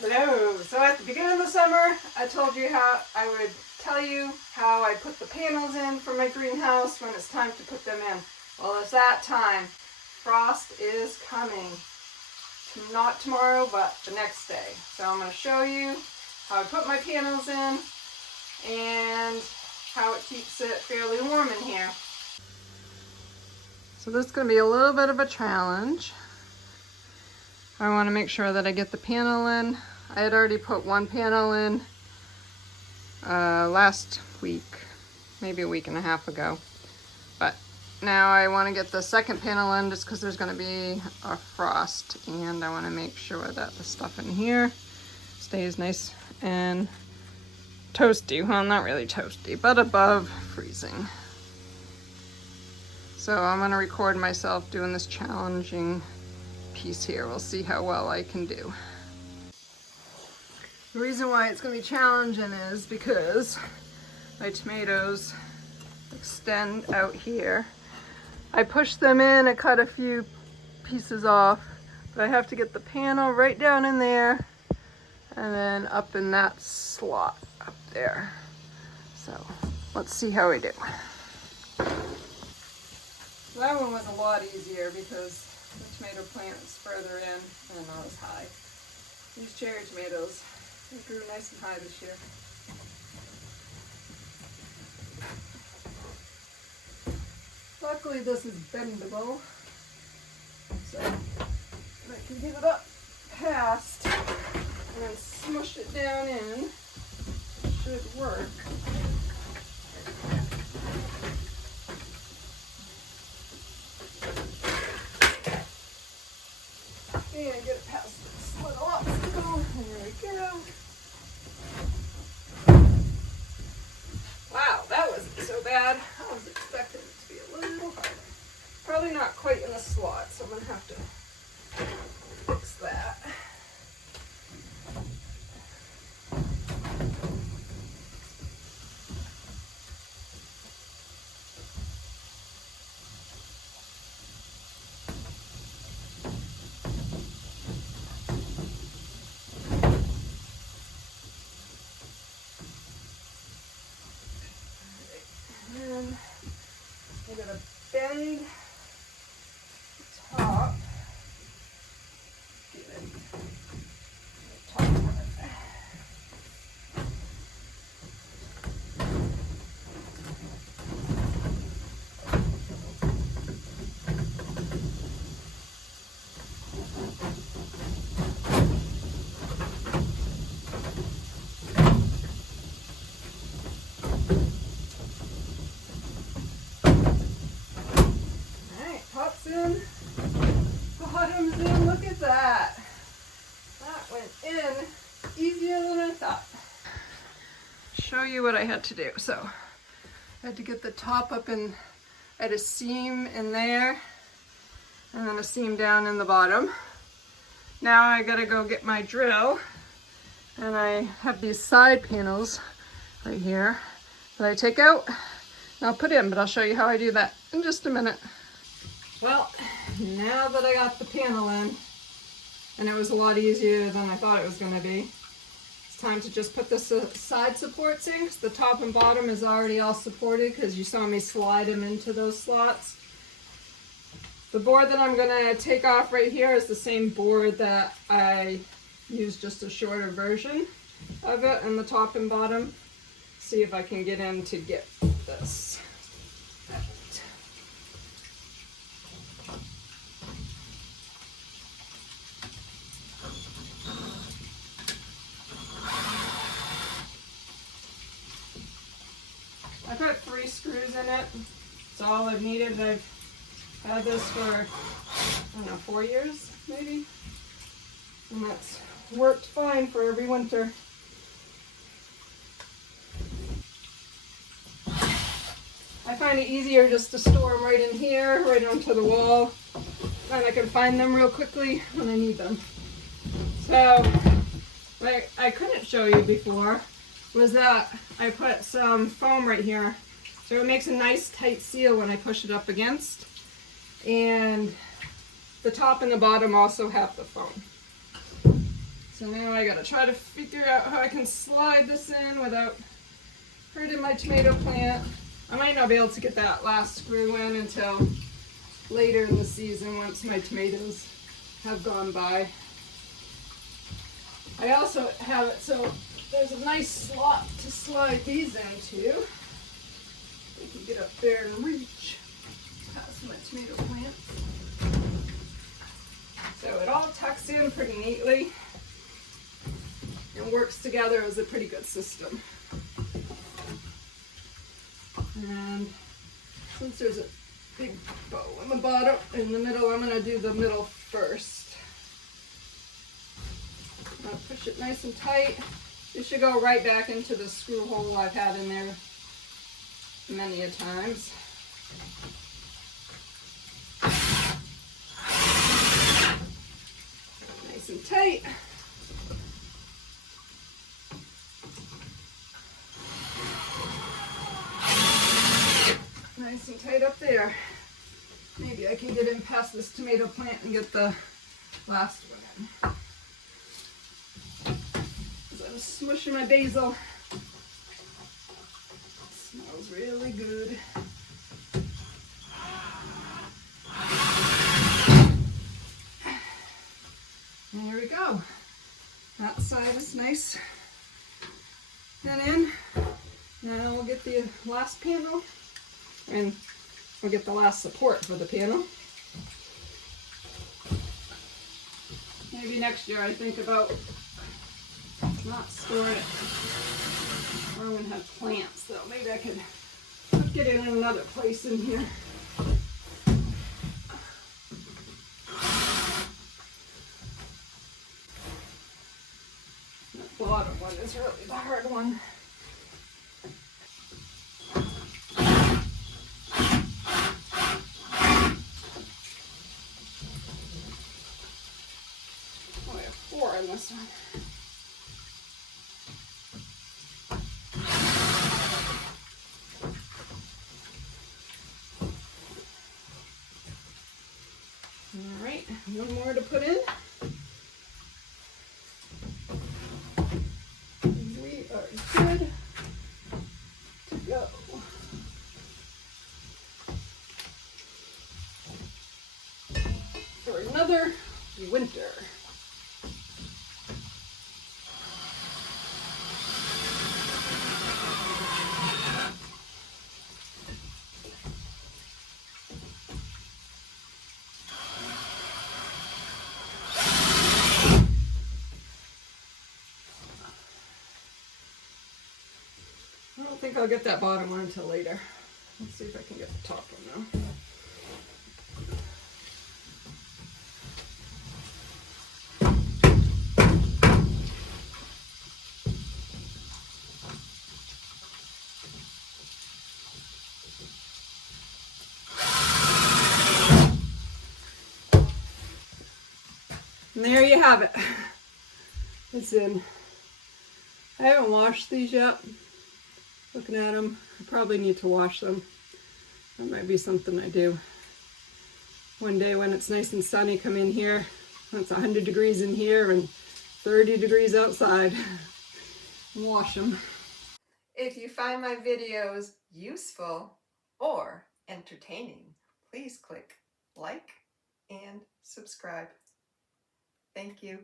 Hello. So at the beginning of the summer, I told you how I would tell you how I put the panels in for my greenhouse when it's time to put them in. Well, it's that time. Frost is coming. Not tomorrow, but the next day. So I'm going to show you how I put my panels in and how it keeps it fairly warm in here. So this is going to be a little bit of a challenge. I want to make sure that I get the panel in. I had already put one panel in last week, maybe a week and a half ago. But now I want to get the second panel in just because there's going to be a frost, and I want to make sure that the stuff in here stays nice and toasty. Well, not really toasty, but above freezing. So I'm going to record myself doing this challenging piece here. We'll see how well I can do. The reason why it's going to be challenging is because my tomatoes extend out here. I pushed them in, I cut a few pieces off, but I have to get the panel right down in there and then up in that slot up there. So let's see how we do. So that one was a lot easier because the tomato plant is further in and not as high. These cherry tomatoes, they grew nice and high this year. Luckily this is bendable, so I can get it up past and then smush it down in. It should work. And get it past this little obstacle. There we go. Wow, that wasn't so bad. I was expecting it to be a little harder. Probably not quite in the slot, so I'm going to have to fix that. And I'm going to bend the top. Get it. The top part. Tops in, bottoms in, look at that. That went in easier than I thought. Show you what I had to do. So I had to get the top up in, I had a seam in there and then a seam down in the bottom. Now I gotta go get my drill, and I have these side panels right here that I take out and I'll put in, but I'll show you how I do that in just a minute. Well, now that I got the panel in, and it was a lot easier than I thought it was going to be, it's time to just put the side supports in, because the top and bottom is already all supported because you saw me slide them into those slots. The board that I'm going to take off right here is the same board that I used, just a shorter version of it, and the top and bottom. See if I can get in to get this. I put 3 screws in it. That's all I've needed. I've had this for, I don't know, 4 years maybe. And that's worked fine for every winter. I find it easier just to store them right in here, right onto the wall. And I can find them real quickly when I need them. So, what I couldn't show you before was that I put some foam right here. So it makes a nice tight seal when I push it up against. And the top and the bottom also have the foam. So now I gotta try to figure out how I can slide this in without hurting my tomato plant. I might not be able to get that last screw in until later in the season once my tomatoes have gone by. I also have it so there's a nice slot to slide these into. I can get up there and reach past my tomato plant. So it all tucks in pretty neatly and works together as a pretty good system. And since there's a big bow in the bottom, in the middle, I'm going to do the middle first. I'll push it nice and tight. It should go right back into the screw hole I've had in there many a times. Nice and tight. Nice and tight up there. Maybe I can get in past this tomato plant and get the last one in. As I'm smushing my basil. It smells really good. There we go. That side is nice and in. Now we'll get the last panel and we'll get the last support for the panel. Maybe next year I think about not storing it where I'm going to have plants though. Maybe I could get it in another place in here. The bottom one is really the hard one. Oh, I have 4 in this one. All right, one more to put in. We are good to go. For another winter. I don't think I'll get that bottom one until later. Let's see if I can get the top one now. And there you have it. It's in. I haven't washed these yet. Looking at them, I probably need to wash them. That might be something I do. One day when it's nice and sunny, come in here. It's 100 degrees in here and 30 degrees outside. And wash them. If you find my videos useful or entertaining, please click like and subscribe. Thank you.